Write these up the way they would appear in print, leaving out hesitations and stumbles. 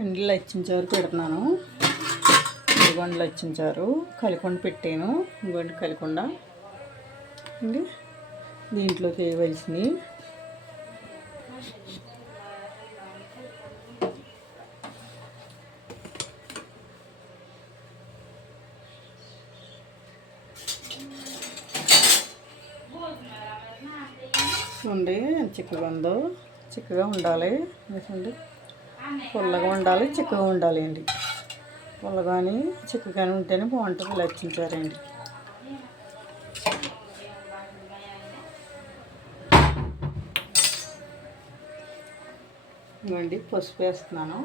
ఎండలు లచ్చించారు పెడుతున్నాను. ఇదిగోండి లచ్చించారు కలికొండ పెట్టాను. ఇంకోండి కలికొండ అండి. దీంట్లో చేయవలసినవి చూడండి ఎంత చిక్కగా ఉందో. చిక్కగా ఉండాలి చూడండి. పుల్లగా ఉండాలి, చిక్కగా ఉండాలి అండి. పుల్లగాని చిక్కగానే ఉంటేనే బాగుంటుంది లచ్చించారండి. ఇవ్వండి పసుపు వేస్తున్నాను.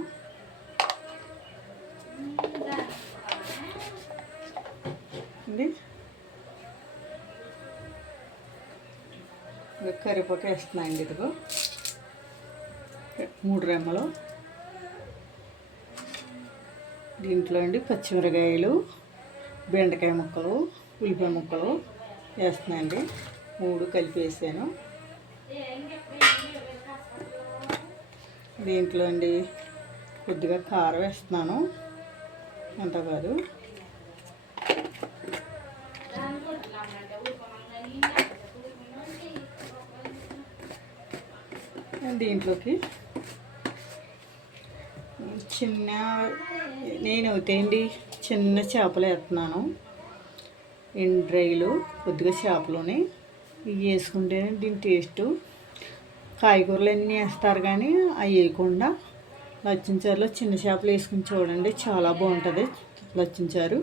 అండి కరివేపాకు వేస్తున్నాయండి. ఇదిగో 3 రెమ్మలు. దీంట్లో అండి పచ్చిమిరకాయలు, బెండకాయ ముక్కలు, ఉల్లిపాయ ముక్కలు వేస్తున్నాయండి. 3 కలిపి వేసాను. దీంట్లో అండి కొద్దిగా కారం వేస్తున్నాను, అంత కాదు. దీంట్లోకి నేనైతేండి చిన్న చేపలు వేస్తున్నాను. ఎండ్రైలు కొద్దిగా చేపలోనే ఇవి వేసుకుంటేనే దీని టేస్టు. కాయగూరలు అన్నీ వేస్తారు కానీ అవి వేయకుండా లచ్చించారులో చిన్న చేపలు వేసుకుని చూడండి, చాలా బాగుంటుంది లచ్చించారు.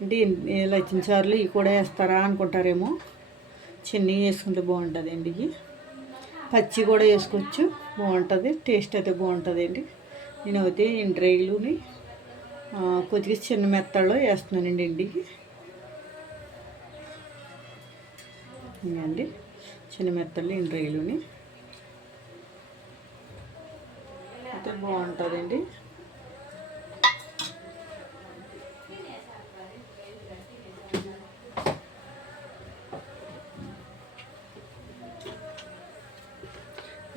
అంటే లచ్చించారులు ఇవి కూడా వేస్తారా అనుకుంటారేమో. చిన్నవి వేసుకుంటే బాగుంటుంది అండి. ఇవి పచ్చి కూడా వేసుకోవచ్చు, బాగుంటుంది. టేస్ట్ అయితే బాగుంటుంది అండి. నేనైతే ఎండ్రైలుని కొద్దిగా చిన్న మెత్తల్లో వేస్తున్నానండి. ఇంటికి ఇంకండి చిన్న మెత్తల్లో ఎండ్రైలుని అయితే బాగుంటుందండి.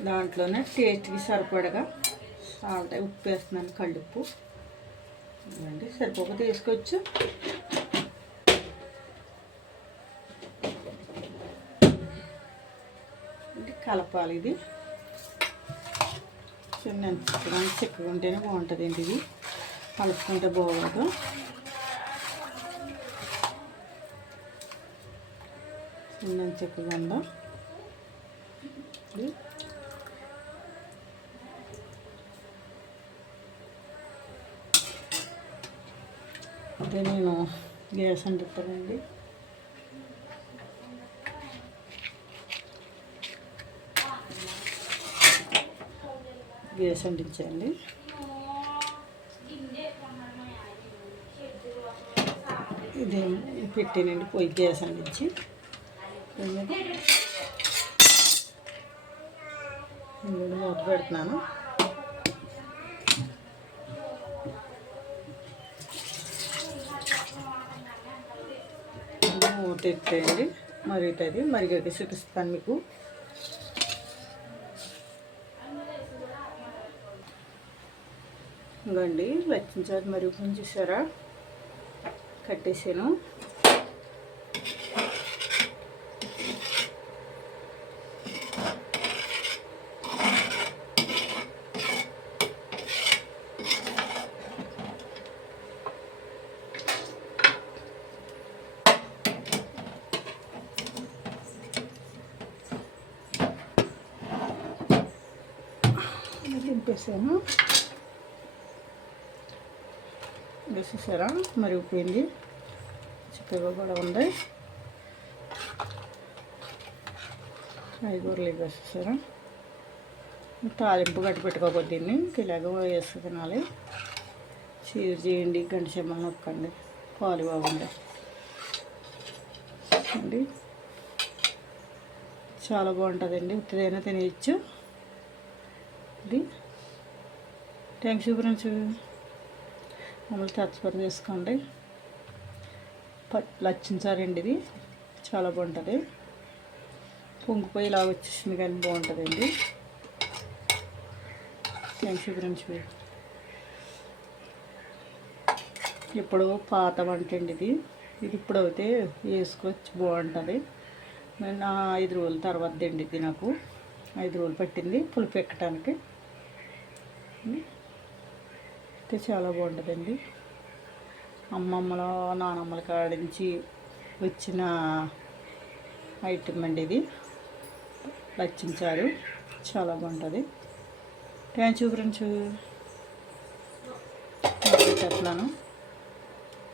దాంట్లోనే టేస్ట్కి సరిపడగా సాల్ట్, ఉప్పు వేస్తున్నాను, కళ్ళుప్పు. ఇవ్వండి సరిపోకపోతే వేసుకోవచ్చు. కలపాలి. ఇది చిన్న చిక్కగా ఉంటేనే బాగుంటుంది అండి. ఇది కలుపుకుంటే బాగోదు. చిన్న చిక్కగా ఉందా. అంటే నేను గ్యాస్ అంటుతానండి. గ్యాస్ అంటించండి. ఇది పెట్టానండి పొయ్యి గ్యాస్ అంటించి. మూత పెడుతున్నాను. మూత ఎట్టేయండి, మరుగుతుంది. మరిగాక చూపిస్తాను మీకు. ఇంకండి లచ్చించారు మరుగుకొని చూసారా, కట్టేసాను. దింపేసాను. వేసేసారా, మరిగిపోయింది. చిక్కగా కూడా ఉంది. కాయగూరలు వేసేసారా. తాలింపు గట్టి పెట్టుకోకపోతే దీన్ని ఇలాగ వేసి తినాలి. చీర చేయండి, గంట చెమ్మలు నొక్కండి, పాలు బాగుంది అండి. చాలా బాగుంటుందండి. ఉత్తదైనా తినేయచ్చు. ఇది థ్యాంక్స్ ఫ్రెండ్స్. మమ్మల్ని సబ్స్క్రైబ్ చేసుకోండి. లచ్చించారండి. ఇది చాలా బాగుంటుంది. పొంగిపోయి ఇలా వచ్చేసింది కానీ బాగుంటుందండి. Thanks friends. ఇప్పుడు పాత వంట అండి ఇది. ఇది ఇప్పుడు అయితే వేసుకోవచ్చు, బాగుంటుంది. నేను 5 రోజుల తర్వాత అండి ఇది. నాకు 5 రోజులు పట్టింది పులుపు ఎక్కడానికి. అయితే చాలా బాగుంటుందండి. అమ్మమ్మల నానమ్మల కాడించి వచ్చిన ఐటమ్ అండి ఇది. లచ్చించారు, చాలా బాగుంటుంది. Thank you friends. చెప్తున్నాను.